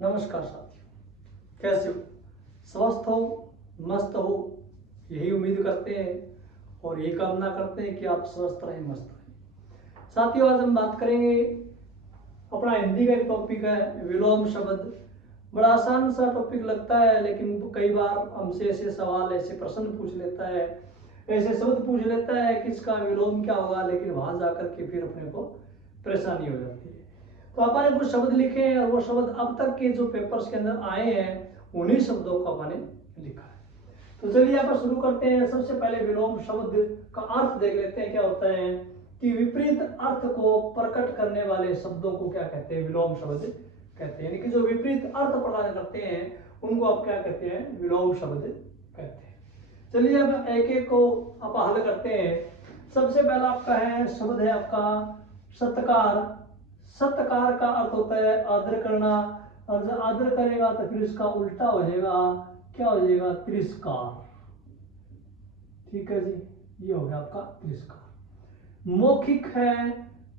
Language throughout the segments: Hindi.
नमस्कार साथियों, कैसे हो? स्वस्थ हो, मस्त हो, यही उम्मीद करते हैं और यही कामना करते हैं कि आप स्वस्थ रहें, मस्त रहें। साथियों, आज हम बात करेंगे, अपना हिंदी का एक टॉपिक है विलोम शब्द। बड़ा आसान सा टॉपिक लगता है, लेकिन कई बार हमसे ऐसे सवाल, ऐसे प्रश्न पूछ लेता है, ऐसे शब्द पूछ लेता है कि इसका विलोम क्या होगा, लेकिन वहां जाकर के फिर अपने को परेशानी हो जाती है। तो आपने कुछ शब्द लिखे हैं और वो शब्द अब तक के जो पेपर्स के अंदर आए हैं उन्हीं शब्दों को आपने लिखा है। तो चलिए आप शुरू करते हैं। सबसे पहले विलोम शब्द का अर्थ देख लेते हैं क्या होता है, कि विपरीत अर्थ को प्रकट करने वाले शब्दों को क्या कहते हैं, विलोम शब्द कहते हैं। यानी कि जो विपरीत अर्थ प्रदान करते हैं उनको आप क्या कहते हैं, विलोम शब्द कहते हैं। चलिए अब एक एक को आप हल करते हैं। सबसे पहला आपका है शब्द है आपका सत्कार। सत्कार का अर्थ होता है आदर करना, और जब आदर करेगा तो फिर इसका उल्टा हो जाएगा, क्या हो जाएगा, तिरस्कार। ठीक है जी, ये हो गया आपका तिरस्कार। मौखिक है,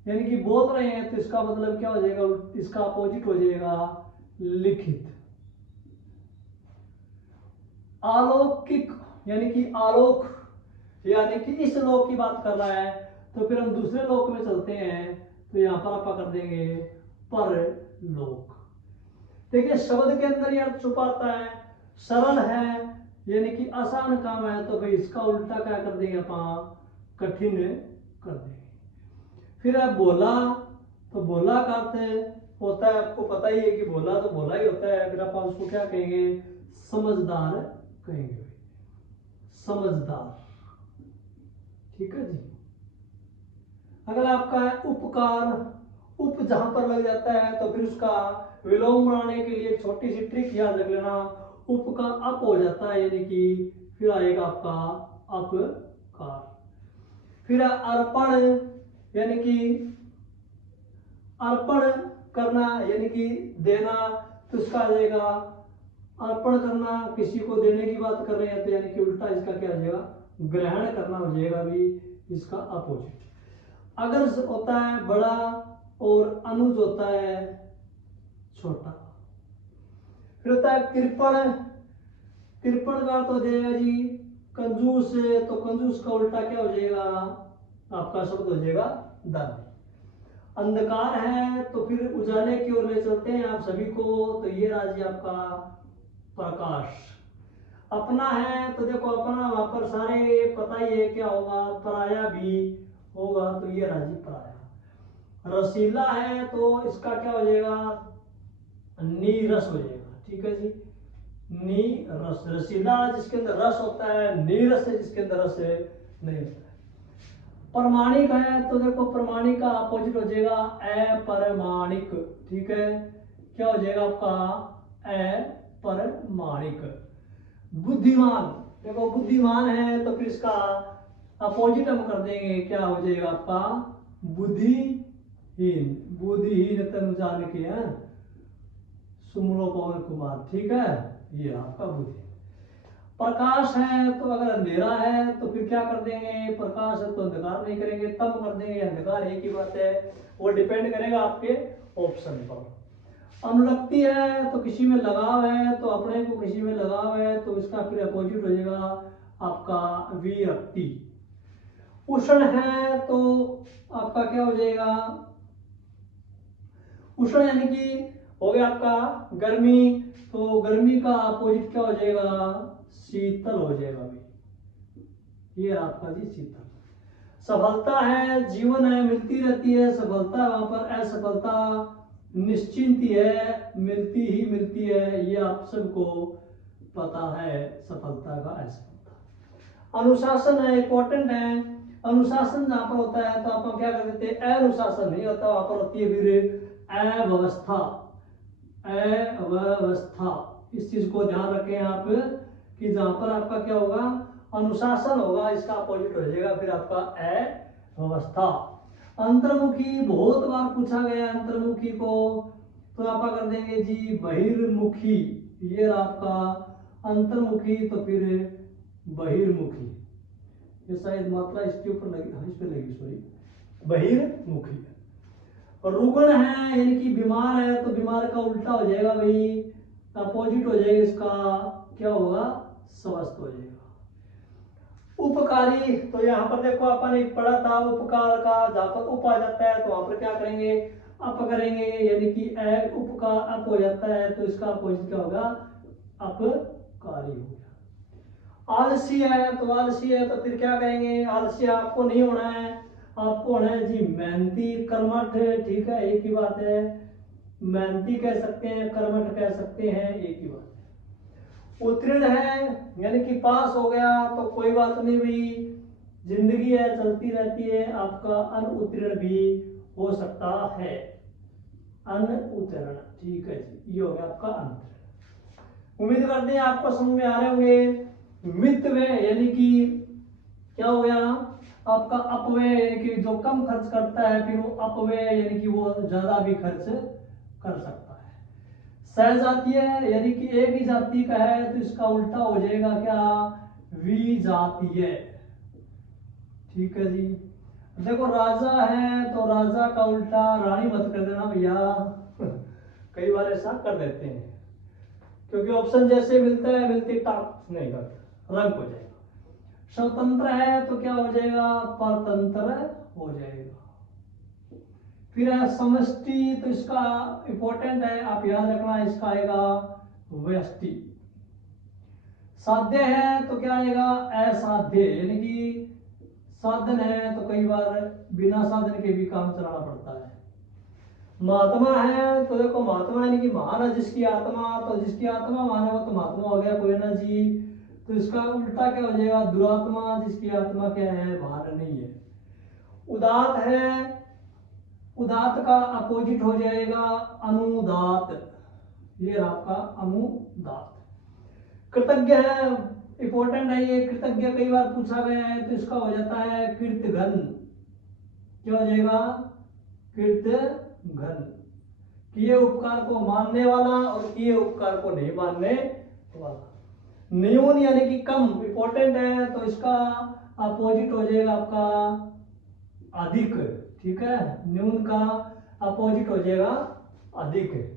यानी कि बोल रहे हैं, तो इसका मतलब क्या हो जाएगा, इसका अपोजिट हो जाएगा लिखित। अलौकिक, यानी कि आलोक, यानी कि इस लोक की बात कर रहा है, तो फिर हम दूसरे लोक में चलते हैं, तो यहां पर आप कर देंगे परलोक। देखिए शब्द के अंदर ये अर्थ छुपाता है। सरल है, यानी कि आसान काम है, तो भाई इसका उल्टा क्या कर देंगे अपन, कठिन कर देंगे। फिर अब बोला, तो बोला का अर्थ होता है, आपको पता ही है कि बोला तो बोला ही होता है, फिर अपन उसको क्या कहेंगे, समझदार कहेंगे, समझदार। ठीक है जी। अगला आपका है उपकार। उप जहां पर लग जाता है तो फिर उसका विलोम बनाने के लिए एक छोटी सी ट्रिक याद रख लेना, उप का अप हो जाता है, यानी कि फिर आएगा आपका अपकार। फिर अर्पण, यानी कि अर्पण करना, यानी कि देना, तो उसका आ जाएगा अर्पण करना, किसी को देने की बात कर रहे हैं, तो यानी कि उल्टा इसका क्या हो जाएगा, ग्रहण करना हो जाएगा भी इसका अपोजिट। अगर होता है बड़ा और अनुज होता है छोटा। फिर होता है कृपण। कृपण का तो जाएगा जी कंजूस, तो कंजूस का उल्टा क्या हो जाएगा, आपका शब्द हो जाएगा दानी। अंधकार है, तो फिर उजाले की ओर ले चलते हैं आप सभी को, तो ये राज्य आपका प्रकाश। अपना है, तो देखो अपना वहां पर सारे पता ही है क्या होगा, पराया भी होगा, तो ये राज्य पराया। रसीला है, तो इसका क्या हो जाएगा, नीरस हो जाएगा। ठीक है जी, नीरस। रसीला जिसके अंदर रस होता है, नीरस है जिसके अंदर रस है नहीं होता है। प्रमाणिक है, तो देखो प्रमाणिक का अपोजिट हो जाएगा अप्रमाणिक। ठीक है, क्या हो जाएगा आपका अप्रमाणिक। बुद्धिमान, देखो बुद्धिमान है, तो फिर इसका अपोजिट हम कर देंगे, क्या हो जाएगा आपका बुद्धिहीन। बुद्धिहीन तनु जान के हैं सुमरो पवन कुमार। ठीक है, ये आपका बुद्धि। प्रकाश है, तो अगर अंधेरा है तो फिर क्या कर देंगे, प्रकाश है तो अंधकार नहीं करेंगे, तम कर देंगे, अंधकार एक ही बात है, वो डिपेंड करेगा आपके ऑप्शन पर। अनुरक्ति है, तो किसी में लगाव है, तो अपने को किसी में लगाव है, तो इसका फिर अपोजिट हो जाएगा आपका विरक्ति। उष्ण है, तो आपका क्या हो जाएगा, उष्ण यानी कि हो गया आपका गर्मी, तो गर्मी का अपोजिट क्या हो जाएगा, शीतल हो जाएगा भाई, ये आपका जी शीतल। सफलता है, जीवन है, मिलती रहती है, सफलता वहां पर असफलता निश्चिंत है, मिलती ही मिलती है, ये आप सबको पता है, सफलता का असफलता। अनुशासन है, इंपॉर्टेंट है। अनुशासन जहां पर होता है तो आप क्या कर देते हैं, अनुशासन नहीं होता, वहां पर होती है फिर अव्यवस्था। अव्यवस्था, इस चीज को ध्यान रखें आप, कि जहां पर आपका क्या होगा, अनुशासन होगा, इसका अपोजिट हो जाएगा फिर आपका अव्यवस्था। अंतर्मुखी बहुत बार पूछा गया अंतर्मुखी को, तो आप कर देंगे जी बहिर्मुखी, ये आपका अंतर्मुखी, तो फिर बहिर्मुखी, ये शायद मात्रा इसके ऊपर लगी, इस पे लगी, सॉरी, बहिर्मुखी। और रुग्ण है यानी कि बीमार है, तो बीमार का उल्टा हो जाएगा भाई, अपोजिट हो जाएगा इसका, क्या होगा, स्वस्थ हो जाएगा। उपकारी, तो यहाँ पर देखो अपन एक पढ़ा था उपकार का, जहां पर उप आ जाता है तो वहां पर क्या करेंगे, अप करेंगे, यानी कि एक उप का अप हो जाता है तो इसका अपोजिट क्या होगा, अपकारी हो गया। आलसी है तो आलसी है तो फिर क्या करेंगे, आलसी आपको नहीं होना है, आपको होना है जी मेहनती, कर्मठ, ठीक है, एक ही बात है, मेहनती कह सकते हैं, कर्मठ कह सकते हैं, एक ही बात है। उत्तीर्ण है यानी कि पास हो गया तो कोई बात नहीं भाई, जिंदगी है चलती रहती है, आपका अनुत्तीर्ण भी हो सकता है, अनुत्तीर्ण, ठीक है जी, ये हो गया आपका अनुत्तीर्ण। उम्मीद करते हैं आपको समझ में आ रहे होंगे। मितव्यय यानी कि क्या हो गया, आपका अपव्यय यानी कि जो कम खर्च करता है, फिर वो अपव्यय यानी कि वो ज्यादा भी खर्च कर सकता है। सहजातीय यानी कि एक ही जाति का है तो इसका उल्टा हो जाएगा क्या, विजातीय, ठीक है जी। देखो राजा है तो राजा का उल्टा रानी मत कर देना भैया कई बार ऐसा कर देते हैं, क्योंकि ऑप्शन जैसे मिलता है मिलते टाप नहीं करता, रंग हो जाएगा। स्वतंत्र है तो क्या हो जाएगा, परतंत्र हो जाएगा। फिर है समष्टि, तो इसका इंपॉर्टेंट है, आप याद रखना, इसका आएगा व्यष्टि। साध्य है तो क्या आएगा, असाध्य, यानी कि साधन है तो कई बार बिना साधन के भी काम चलाना पड़ता है। महात्मा है तो देखो महात्मा यानी कि महान है जिसकी आत्मा, तो जिसकी आत्मा महान है वो तो महात्मा हो गया कोई ना जी, तो इसका उल्टा क्या हो जाएगा, दुरात्मा, जिसकी आत्मा क्या है, महान नहीं है। उदात है, उदात का अपोजिट हो जाएगा अनुदात, ये आपका अनुदात। कृतज्ञ है, इंपॉर्टेंट है ये, कृतज्ञ कई बार पूछा गया है तो इसका हो जाता है कृतघ्न, क्या हो जाएगा, कृतघ्न, किए उपकार को मानने वाला और किए उपकार को नहीं मानने वाला। न्यून यानी कि कम, इंपॉर्टेंट है तो इसका अपोजिट हो जाएगा आपका अधिक, ठीक है, न्यून का अपोजिट हो जाएगा अधिक।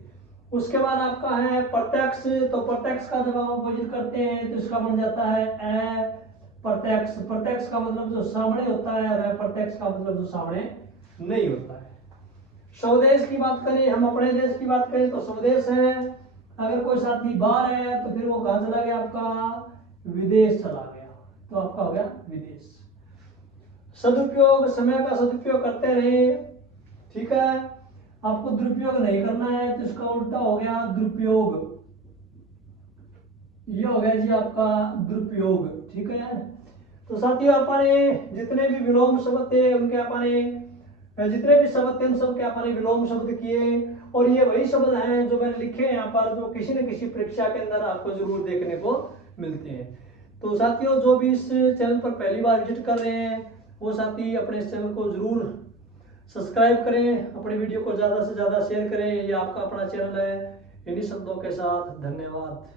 उसके बाद आपका है प्रत्यक्ष, तो प्रत्यक्ष का जब हम अपोजिट करते हैं तो इसका बन जाता है अप्रत्यक्ष। प्रत्यक्ष का मतलब जो सामने होता है, और अप्रत्यक्ष का मतलब जो सामने नहीं होता है। स्वदेश की बात करें, हम अपने देश की बात करें तो स्वदेश है, अगर कोई साथी बाहर है तो फिर वो कहां चला गया, आपका विदेश चला गया, तो आपका हो गया विदेश। सदुपयोग, समय का सदुपयोग करते रहे, ठीक है, आपको दुरुपयोग नहीं करना है तो इसका उल्टा हो गया दुरुपयोग, ये हो गया जी आपका दुरुपयोग, ठीक है। तो साथियों अपने जितने भी विलोम शब्द थे उनके अपने जितने भी शब्द थे उन सब के अपने विलोम शब्द किए, और ये वही शब्द हैं जो मैंने लिखे हैं यहाँ पर, जो किसी न किसी परीक्षा के अंदर आपको जरूर देखने को मिलते हैं। तो साथियों जो भी इस चैनल पर पहली बार विजिट कर रहे हैं वो साथी अपने इस चैनल को जरूर सब्सक्राइब करें, अपने वीडियो को ज़्यादा से ज़्यादा शेयर करें, ये आपका अपना चैनल है। इन्हीं शब्दों के साथ धन्यवाद।